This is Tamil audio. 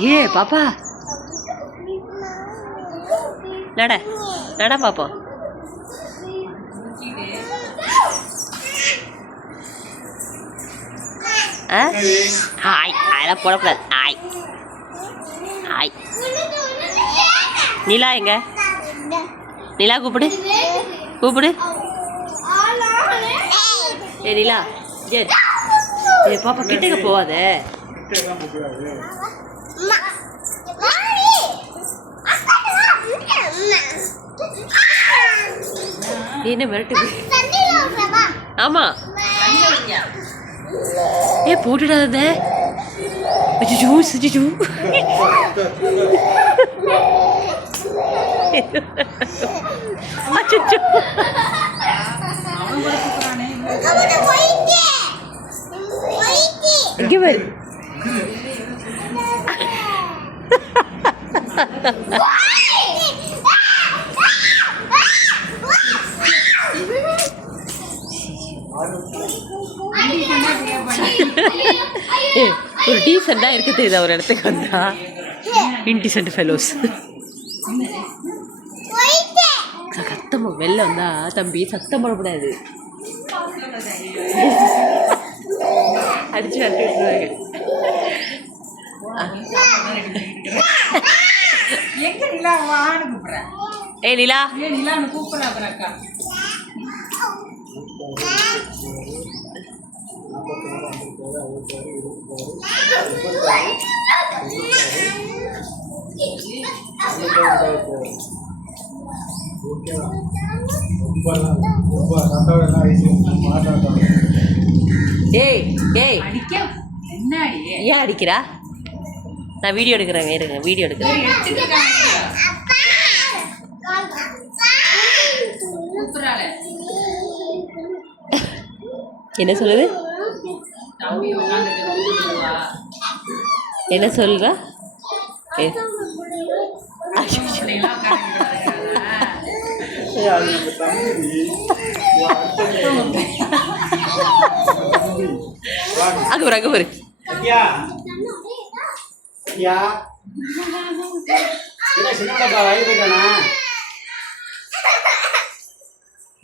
ஏ பாப்பா நட நட பாப்போம். ஹாய் அதெல்லாம் போடக்கூடாது. Hi hi. நிலா எங்க? நிலா கூப்பிடு கூப்பிடு. ஏ நிலா ஏ பாப்பா கிட்டக்க போவாத. என்ன மிரட்டுது? ஆமா ஏ போட்டுடாத. அச்சோ அச்சோ அச்சோ இங்க பாரு. ஒரு டீசெண்டா இருக்கு தெரியுது ஒரு இடத்துக்கு வந்தா. Indecent fellows. சத்தம் வெளில வந்தா தம்பி சத்தம் போடக்கூடாது. அடிச்சு நட்டு விட்டுருவாங்க. ஏ நிலா ஏய் ஏய் ஏன் அடிக்கிறா? நான் வீடியோ எடுக்கிறேன். இருங்க வீடியோ எடுக்கிறேன். என்ன சொல்லுது? என்ன சொல்ற? அங்க ஒரு அங்க ஒரு சின்ன